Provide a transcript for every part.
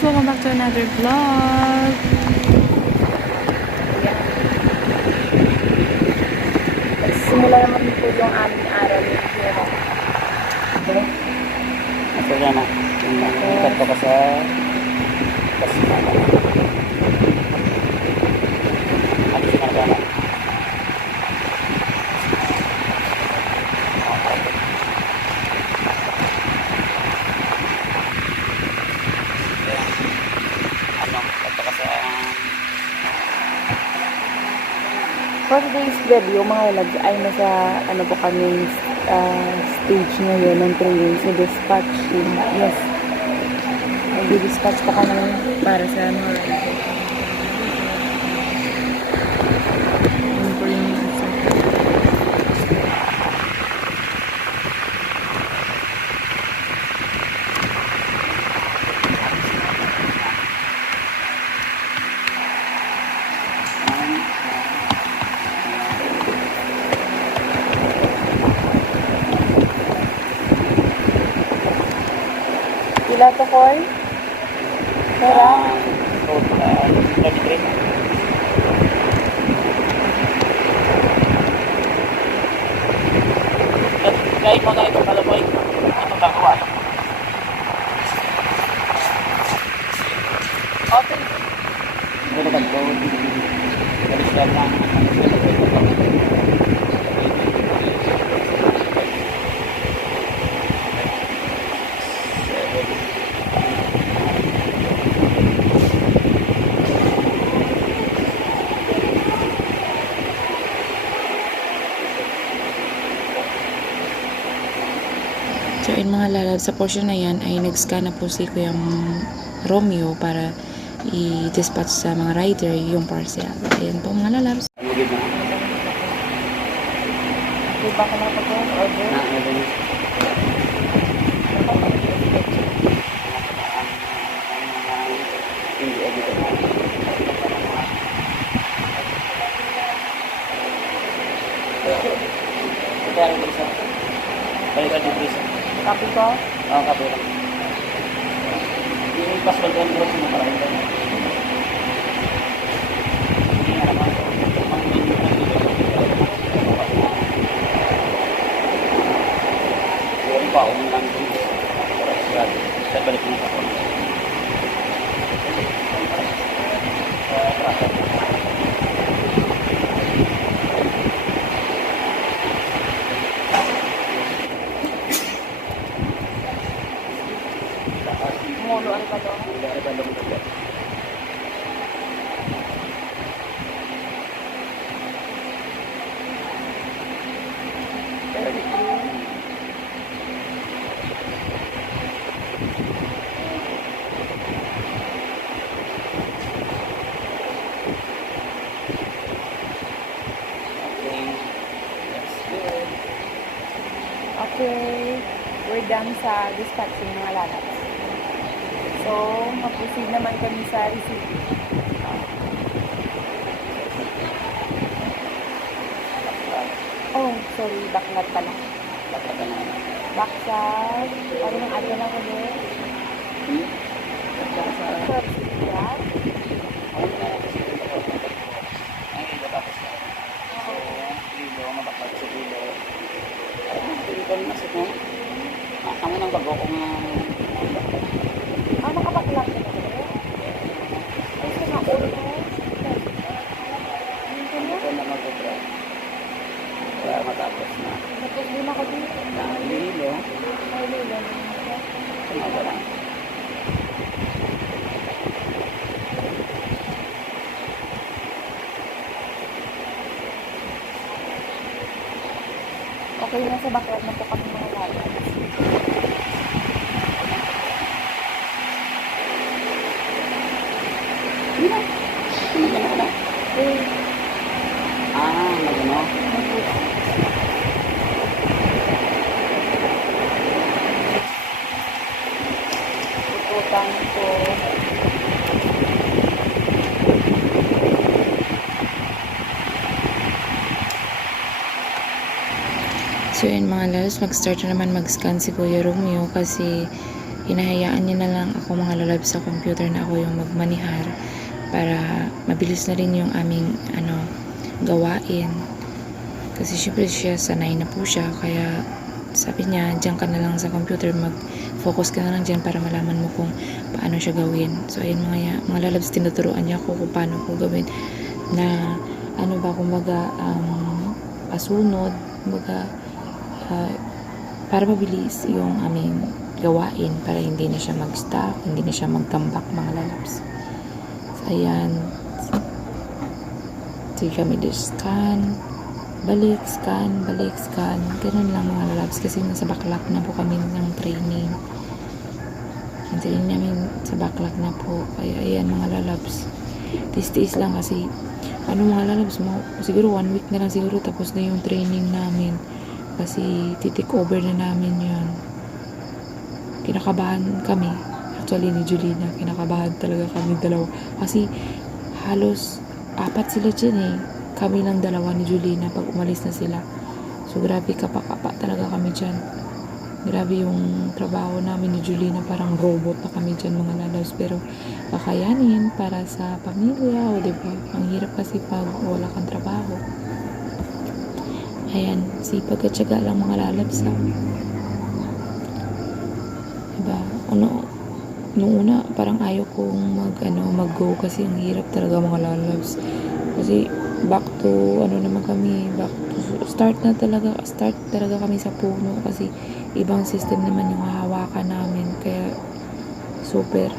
guys! Welcome back to another vlog! Simula naman po yung aming araw ni Hero. Okay? Ito yan na. Ikat ko ka sa kasimala. At sinagana. For today's video, mga lag, ay nasa ano po kami stage ngayon ng training sa dispatching. Yes. Nag-dispatch pa kami para sa mga rider. Yun po yung isa. Pila to, Koy? Pera? Kahit mo na itong kalaboy, itong gagawa. Okay. Ito na ganito. Galis ka lang. So in mga lalab, sa portion na yan ay nag-scan na po si Kuya Romeo para i-dispatch sa mga rider yung parcel. Ayan po mga lalabs. Alugid na. Di ba ka nakapag-order? Hindi edito. Ito ang isa. Balikan dito isa. Copy ko? Oo, kape lang. Yung password ko ang bro sa mga rider. Hindi nga naman. Yung pa, lang ito. Sa balik mo ako. Muluan ka doon? Okay, we're done sa dispatching mga lalabs. So, mag-proceed naman kami sa receiving. Oh, sorry, baklat pala. Backside. Ano yung atin na ko doon? Backside. Kamu nang bago kung Ah, nakabaklat ka na doon? Ay, sa na-order ko. ito na mag-obra para matapos na. Tapos din ako dito. Lilo, Ay, lilo. sumaba lang. Okay na sa baklat na po kami mga lalabs. Magano? Tututan ko. So yun mga lalabs, mag-start na naman mag-scan si Kuya Romeo kasi hinahayaan niya na lang ako mga lalabs sa computer na ako yung magmanihar para mabilis na rin yung aming gawain. Kasi syempre siya, sanay na po siya. Kaya sabi niya, diyan ka na lang sa computer, mag-focus ka na lang dyan para malaman mo kung paano siya gawin. So ayun mga lalabs, tinuturuan niya ako kung paano ko gawin na kumbaga pasunod, kumbaga para mabilis yung aming gawain, para hindi na siya mag-stop, hindi na siya magtambak mga lalabs. So ayan, sige kami scan, balik, scan, ganun lang mga lalabs, kasi nasa backlog na po kami ng training. Yung training namin sa backlog na po, kaya ayan mga lalabs, tiis lang kasi mga lalabs, siguro 1 week na lang siguro tapos na yung training namin, kasi titik over na namin yun. Kinakabahan kami, actually ni Julina, kinakabahan talaga kami dalawa, kasi halos 4 sila dyan eh, kami lang 2 ni Julina pag umalis na sila. So grabe, kapa talaga kami dyan. Grabe yung trabaho namin ni Julina, parang robot na kami dyan mga lalabs, pero kakayanin para sa pamilya, o diba? Ang hirap kasi pag wala kang trabaho. Ayan, sipag at syaga lang mga lalabs ha. Diba? Nung una, parang ayaw kong mag-go kasi ang hirap talaga mga lalabs. Kasi back to start talaga kami sa puno, kasi ibang system naman yung hahawakan namin, kaya super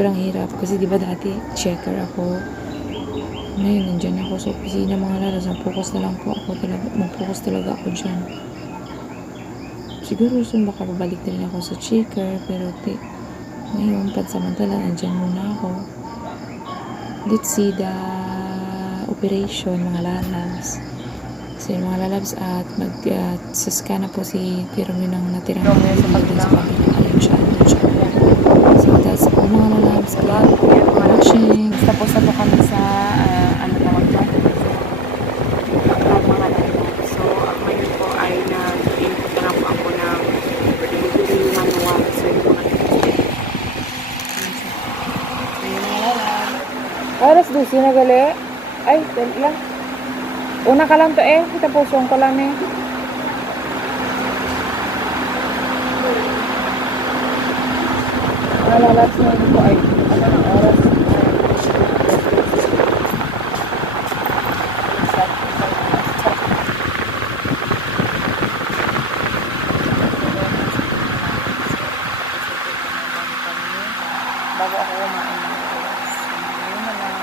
ang hirap. Kasi diba dati checker ako, ngayon nandyan ako sa opisina mga lalas, mag-focus talaga ako dyan. Siguro soon baka babalik na rin ako sa checker, pero ngayon pansamantala nandyan muna ako. Let's see the operation mga lalabs. So yung mga lalabs, at sascan na po si Romeo ng natirang sa pabila. Ayun siya. So that's po mga lalabs, watching. Tapos na po kami sa tawag dyan, mga lalabs. So ngayon po ay nag-input na po ako ng delivery manual. So yung mga ayun mga lalabs. Oras 12 na gali. Ay, dali lang. Una ka lang to tapuson ko lang Lalabs na yun po ay ng oras. Bago ako kumain ng oras. Ayun na lang.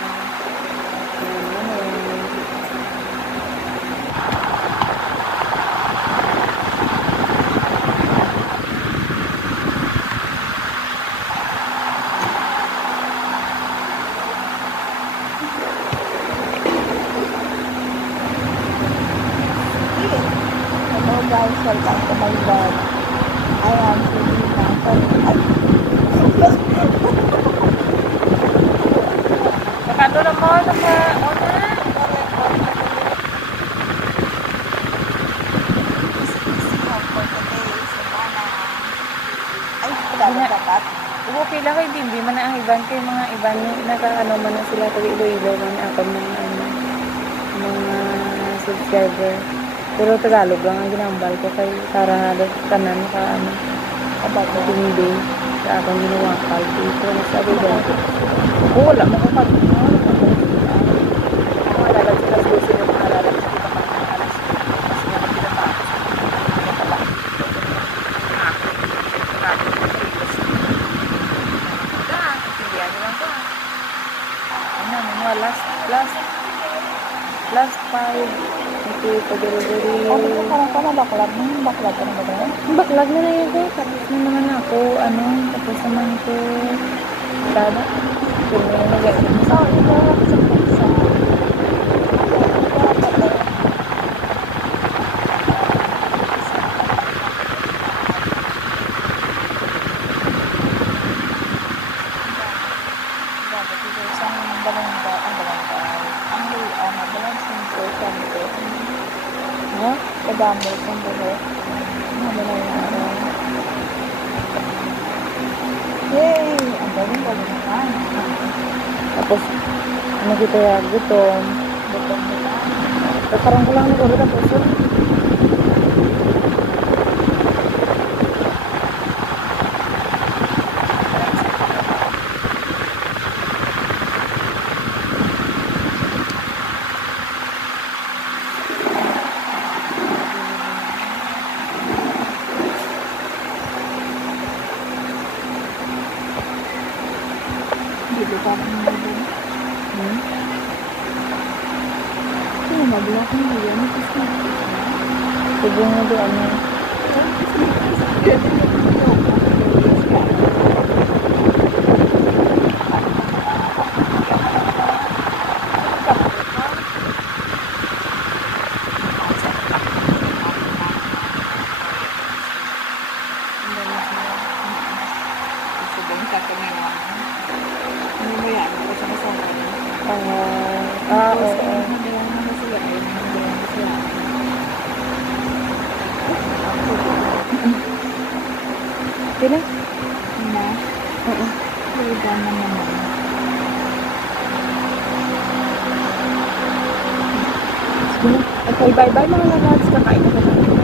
Hello guys, welcome to my vlog. I am Selena. Nakano naman, dapat. Okay lang kayo, hindi man na ang iban kayo mga iban man na sila taga-Iloilo man ako mga subscriber. Pero Tagalog lang ang ginambal ko kay para halos kanan about hindi sa akong ginawa kalto. Ito sabi ba? Wala makapag malalag sila sa sila malalag sa last 5 ito pag-delivery. Parang baklag na ba? Baklag na yun ko. Tapos na naman ako, tapos naman ko dada. Kung may nag-ain sa kadamay kong buho. Ano na yun? Yay! Ang galing ko naman. Tapos, ano kita ya, gutom. Gutom nila. Kakarang ko lang nito, tapos yun. Dito pa rin mo doon. Mag-lock mo yun. Sige mo doon. Kailan? Na? Oo. Kailan na naman. Sige na. Okay, bye-bye mga lagas. Kakain na naman.